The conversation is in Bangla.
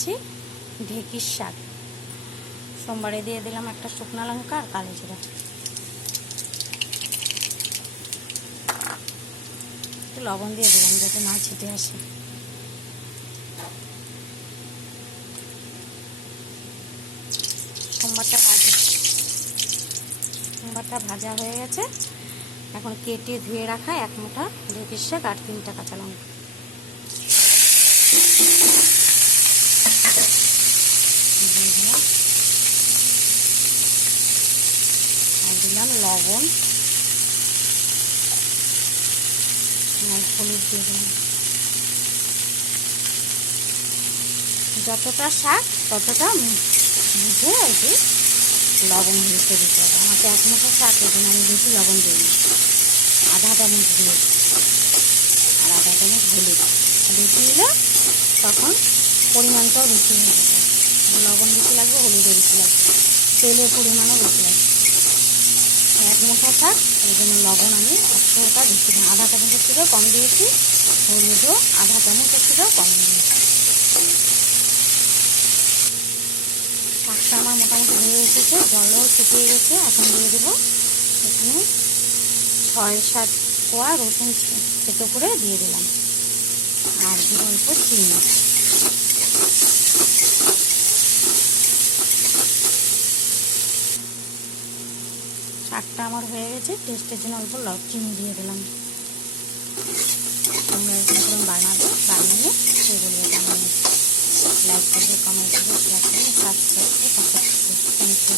দিচ্ছি ঢেঁকির শাক। সোমবারে দিয়ে দিলাম একটা শুকনো লঙ্কা আর কালো জিরা। একটু লবণ দিয়ে দিলাম যাতে না ছিটে আসে। সোমবারটা ভাজা হয়ে গেছে। এখন কেটে ধুয়ে রাখা এক মুঠা ঢেঁকির শাক আর 3টা কাঁচা লঙ্কা আর দিলাম লবণ আর হলুদ দিয়ে দিলাম। যতটা শাক ততটা বুঝে আর কি লবণ দিতে দিতে হবে। আমাকে 1 মুঠো শাক, এই জন্য আমি বেশি লবণ দিই, আধা চামচ দিয়েছি আর আধা চামচ হলুদ। বেশি দিলে তখন পরিমাণটাও বেশি হয়ে যাবে, লবণ বেশি লাগবে, হলুদও বেশি লাগবে, তেলের পরিমাণও বেশি লাগবে। 1 মুঠো শাক, এই জন্য লবণ আমি 100টা বেশি দিই, আধা চামচের থেকেও কম দিয়েছি, হলুদও আধা চামচের থেকেও কম দিয়েছি। শাকটা আমার মোটামুটি হয়ে এসেছে, জলও শুকিয়ে গেছে। এখন দিয়ে দেবো এখানে 6-7 কোয়া রসুন থেতো করে দিয়ে দিলাম আর দিব অল্প চিনি। শাকটা আমার হয়ে গেছে, টেস্টের জন্য অল্প চিনি দিয়ে দিলাম। তোমরা এরকম বানিয়ে সেগুলো বানিয়ে লাইক করবে, কমেন্ট করবে, শেয়ার করবে, সাবস্ক্রাইব করবে। Thank you.